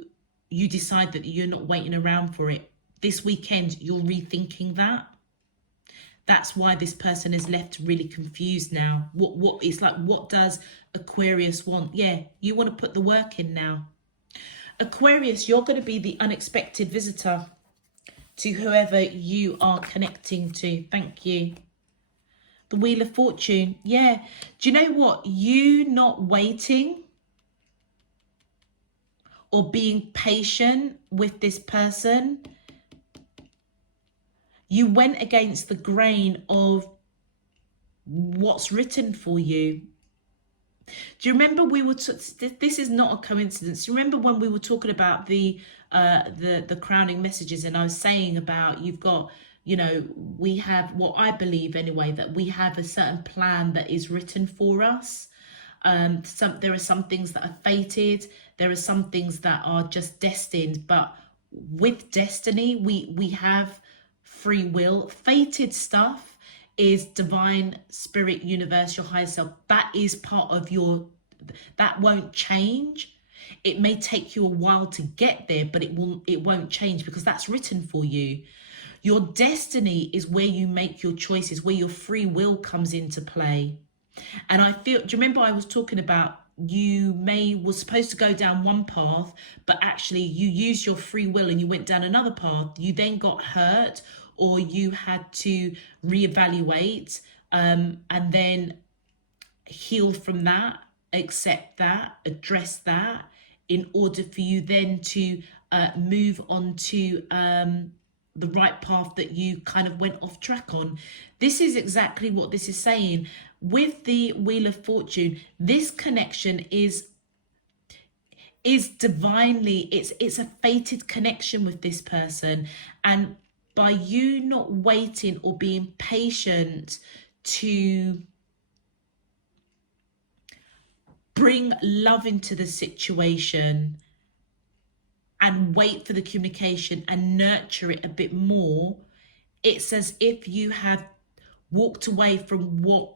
you decide that you're not waiting around for it. This weekend, you're rethinking that. That's why this person is left really confused now. What it's like, what does Aquarius want? Yeah, you want to put the work in now. Aquarius, you're going to be the unexpected visitor to whoever you are connecting to. Thank you. The Wheel of Fortune. Yeah. Do you know what? You not waiting or being patient with this person, you went against the grain of what's written for you. Do you remember we were, this is not a coincidence. Do you remember when we were talking about the crowning messages, and I was saying about, you've got, you know, we have, what I believe anyway, that we have a certain plan that is written for us. There are some things that are fated. There are some things that are just destined, but with destiny, we have free will. Fated stuff is divine, spirit, universe, your higher self. That is part of your, that won't change. It may take you a while to get there, but it won't change because that's written for you. Your destiny is where you make your choices, where your free will comes into play. And I feel, do you remember I was talking about you was supposed to go down one path, but actually you used your free will and you went down another path. You then got hurt, or you had to reevaluate and then heal from that, accept that, address that, in order for you then to move on to the right path that you kind of went off track on. This is exactly what this is saying. With the Wheel of Fortune, this connection is divinely, it's a fated connection with this person. And by you not waiting or being patient to bring love into the situation and wait for the communication and nurture it a bit more, it's as if you have walked away from what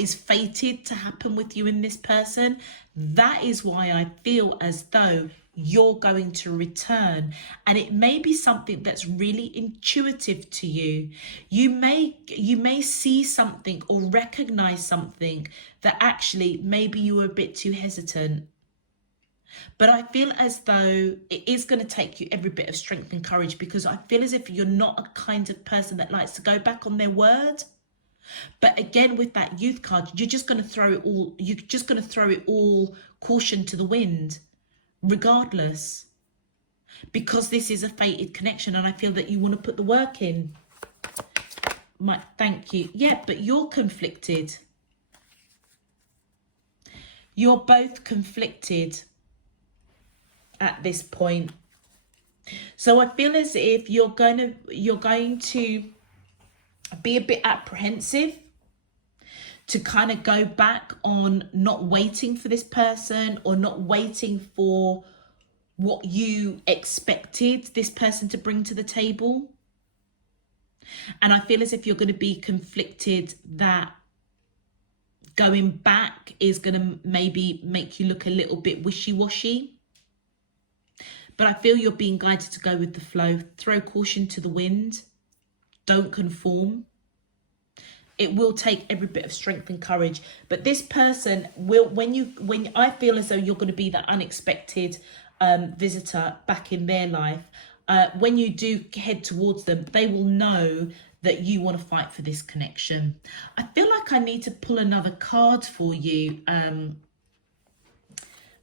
is fated to happen with you in this person. That is why I feel as though you're going to return, and it may be something that's really intuitive to you. You may see something or recognize something that actually maybe you were a bit too hesitant. But I feel as though it is going to take you every bit of strength and courage, because I feel as if you're not a kind of person that likes to go back on their word. But again, with that Youth card, you're just going to throw it all caution to the wind, regardless, because this is a fated connection, and I feel that you want to put the work in. Thank you. Yeah, but you're conflicted. You're both conflicted at this point. So I feel as if you're going to be a bit apprehensive to kind of go back on not waiting for this person, or not waiting for what you expected this person to bring to the table. And I feel as if you're going to be conflicted that going back is going to maybe make you look a little bit wishy-washy. But I feel you're being guided to go with the flow. Throw caution to the wind. Don't conform. It will take every bit of strength and courage. But this person will, when I feel as though you're going to be that unexpected visitor back in their life, when you do head towards them, they will know that you want to fight for this connection. I feel like I need to pull another card for you,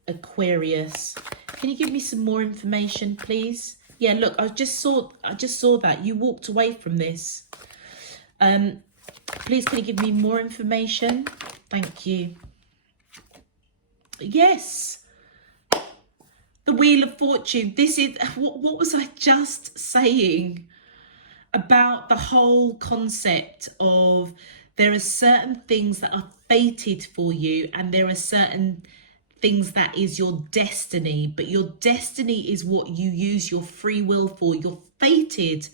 Aquarius. Can you give me some more information, please? Yeah, look, I just saw that you walked away from this. Please, can you give me more information? Thank you. Yes, the Wheel of Fortune. This is what was I just saying about the whole concept of there are certain things that are fated for you, and there are certain things that is your destiny, but your destiny is what you use your free will for. Your fated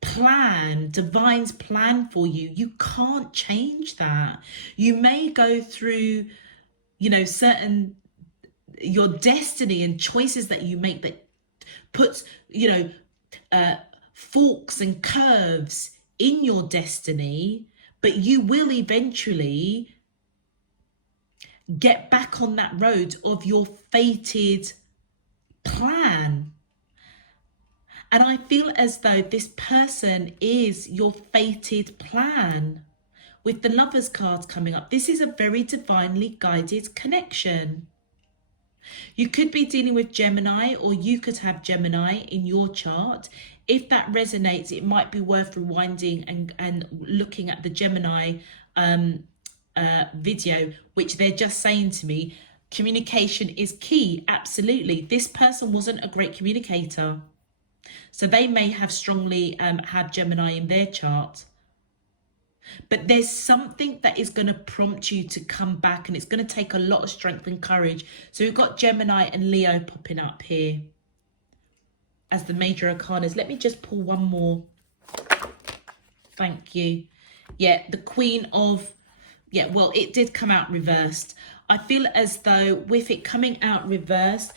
plan, divine's plan for you, you can't change that. You may go through, you know, certain your destiny and choices that you make that puts, you know, forks and curves in your destiny, but you will eventually get back on that road of your fated plan. And I feel as though this person is your fated plan. With the Lovers card coming up, this is a very divinely guided connection. You could be dealing with Gemini, or you could have Gemini in your chart. If that resonates, it might be worth rewinding and looking at the Gemini video, which they're just saying to me, communication is key. Absolutely. This person wasn't a great communicator. So they may have strongly have Gemini in their chart. But there's something that is going to prompt you to come back, and it's going to take a lot of strength and courage. So we've got Gemini and Leo popping up here as the major arcanas. Let me just pull one more. Thank you. Yeah, the Queen of... Yeah, well, it did come out reversed. I feel as though with it coming out reversed,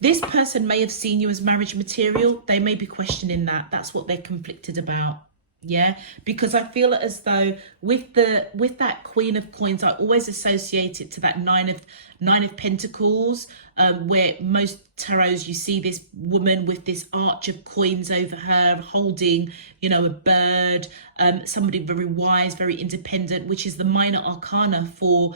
this person may have seen you as marriage material. They may be questioning that. That's what they're conflicted about. Yeah, because I feel as though with that Queen of Coins, I always associate it to that Nine of Pentacles, where most tarots you see this woman with this arch of coins over her, holding, you know, a bird, somebody very wise, very independent, which is the minor arcana for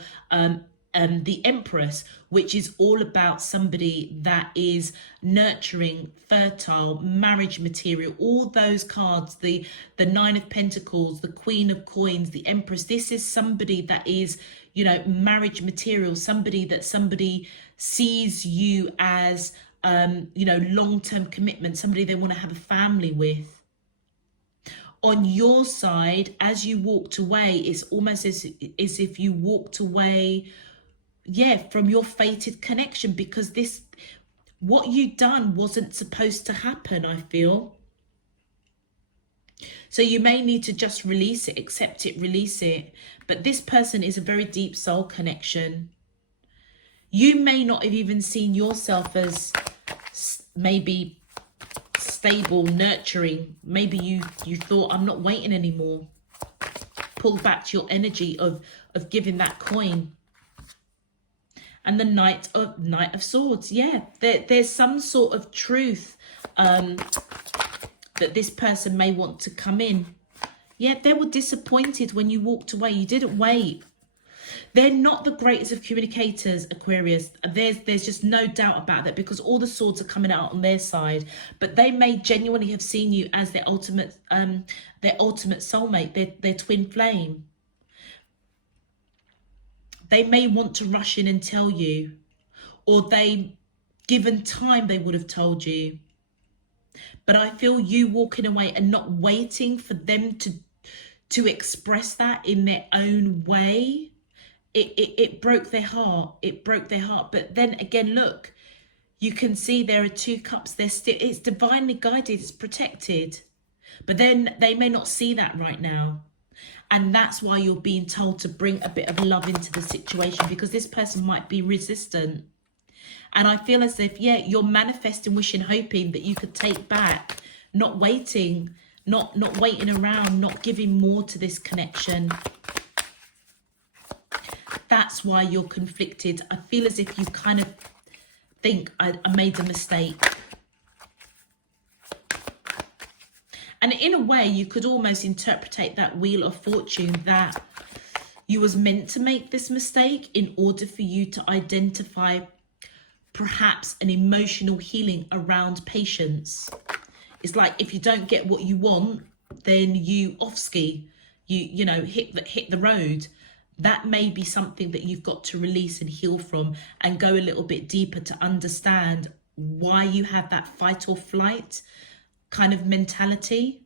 the Empress, which is all about somebody that is nurturing, fertile, marriage material. All those cards, the Nine of Pentacles, the Queen of Coins, the Empress, this is somebody that is, you know, marriage material, somebody sees you as you know, long-term commitment, somebody they want to have a family with. On your side, as you walked away, it's almost as if you walked away, yeah, from your fated connection, because this, what you done wasn't supposed to happen, I feel. So you may need to just release it, accept it, release it. But this person is a very deep soul connection. You may not have even seen yourself as maybe stable, nurturing. Maybe you thought, I'm not waiting anymore. Pull back to your energy of giving that coin. And the Knight of Swords, yeah, there's some sort of truth that this person may want to come in. Yeah, they were disappointed when you walked away. You didn't wait. They're not the greatest of communicators, Aquarius. There's just no doubt about that, because all the swords are coming out on their side. But they may genuinely have seen you as their ultimate soulmate, their twin flame. They may want to rush in and tell you, or given time, they would have told you. But I feel you walking away and not waiting for them to express that in their own way, it broke their heart. It broke their heart. But then again, look, you can see there are two cups. It's divinely guided. It's protected. But then they may not see that right now. And that's why you're being told to bring a bit of love into the situation, because this person might be resistant. And I feel as if, yeah, you're manifesting, wishing, hoping that you could take back, not waiting, not waiting around, not giving more to this connection. That's why you're conflicted. I feel as if you kind of think, I made a mistake. And in a way, you could almost interpret that Wheel of Fortune that you was meant to make this mistake in order for you to identify perhaps an emotional healing around patience. It's like if you don't get what you want, then you off ski, you know, hit the road. That may be something that you've got to release and heal from, and go a little bit deeper to understand why you have that fight or flight kind of mentality.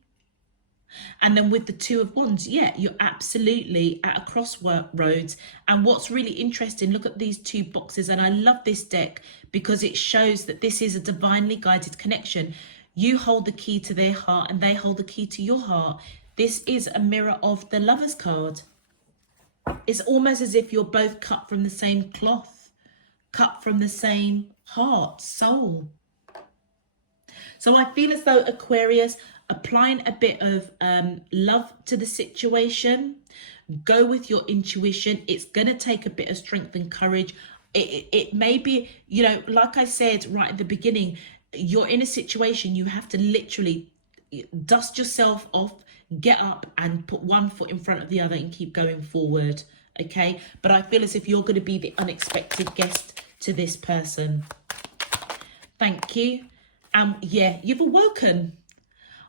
And then with the Two of Wands, yeah, you're absolutely at a crossroads. And what's really interesting, look at these two boxes. And I love this deck because it shows that this is a divinely guided connection. You hold the key to their heart and they hold the key to your heart. This is a mirror of the Lovers card. It's almost as if you're both cut from the same cloth, cut from the same heart, soul. So I feel as though, Aquarius, applying a bit of love to the situation, go with your intuition. It's going to take a bit of strength and courage. It may be, you know, like I said right at the beginning, you're in a situation you have to literally dust yourself off, get up and put one foot in front of the other and keep going forward. Okay, but I feel as if you're going to be the unexpected guest to this person. Thank you. Yeah, you've awoken.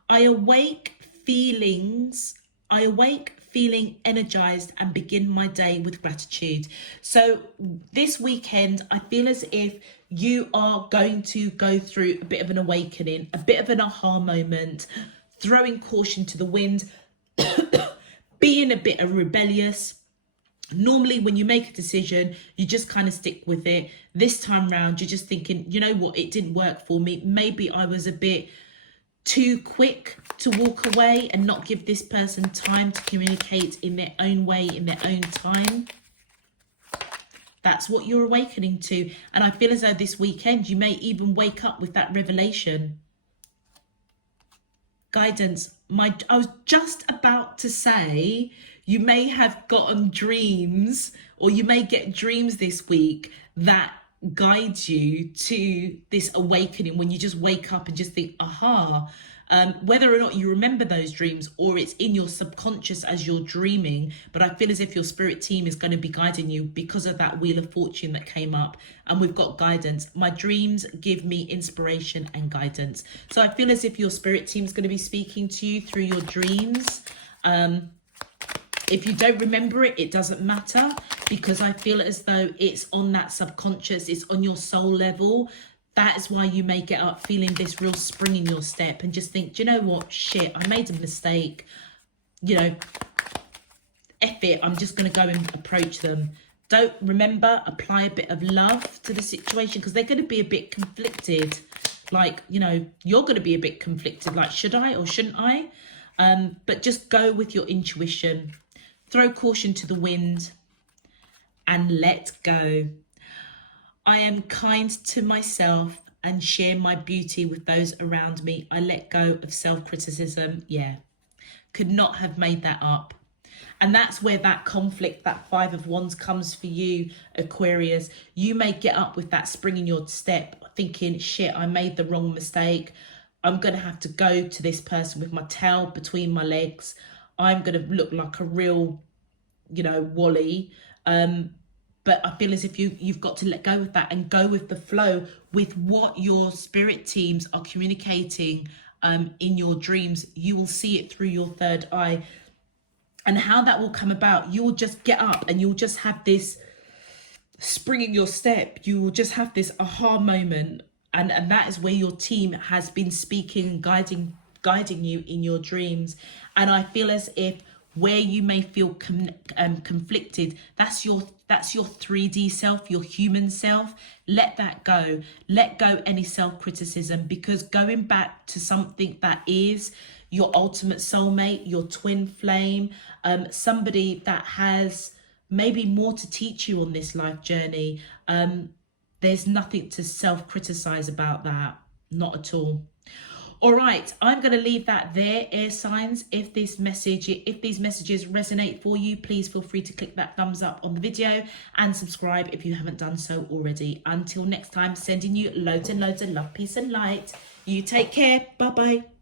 I awake feeling energized and begin my day with gratitude. So this weekend, I feel as if you are going to go through a bit of an awakening, a bit of an aha moment, throwing caution to the wind, being a bit rebellious. Normally when you make a decision, you just kind of stick with it. This time round, you're just thinking, you know what, it didn't work for me. Maybe I was a bit too quick to walk away and not give this person time to communicate in their own way, in their own time. That's what you're awakening to. And I feel as though this weekend, you may even wake up with that revelation. Guidance. I was just about to say, you may have gotten dreams, or you may get dreams this week that guide you to this awakening, when you just wake up and just think, aha. Whether or not you remember those dreams or it's in your subconscious as you're dreaming, but I feel as if your spirit team is going to be guiding you because of that Wheel of Fortune that came up, and we've got guidance. My dreams give me inspiration and guidance. So I feel as if your spirit team is going to be speaking to you through your dreams. If you don't remember it, it doesn't matter, because I feel as though it's on that subconscious, it's on your soul level. That is why you may get up feeling this real spring in your step and just think, do you know what? Shit, I made a mistake. You know, F it, I'm just going to go and approach them. Don't, remember, apply a bit of love to the situation, because they're going to be a bit conflicted. Like, you know, you're going to be a bit conflicted. Like, should I or shouldn't I? But just go with your intuition. Throw caution to the wind and let go. I am kind to myself and share my beauty with those around me. I let go of self-criticism. Yeah, could not have made that up. And that's where that conflict, that Five of Wands comes for you, Aquarius. You may get up with that spring in your step thinking, shit, I made the wrong mistake. I'm going to have to go to this person with my tail between my legs. I'm going to look like a real, you know, Wally. But I feel as if you've got to let go of that and go with the flow with what your spirit teams are communicating in your dreams. You will see it through your third eye. And how that will come about, you will just get up and you'll just have this spring in your step. You will just have this aha moment. And that is where your team has been speaking, guiding you in your dreams. And I feel as if where you may feel conflicted, that's your 3D self, your human self. Let that go. Let go any self-criticism, because going back to something that is your ultimate soulmate, your twin flame, somebody that has maybe more to teach you on this life journey, there's nothing to self-criticize about that. Not at all. All right, I'm going to leave that there, air signs. If these messages resonate for you, please feel free to click that thumbs up on the video and subscribe if you haven't done so already. Until next time, sending you loads and loads of love, peace and light. You take care. Bye-bye.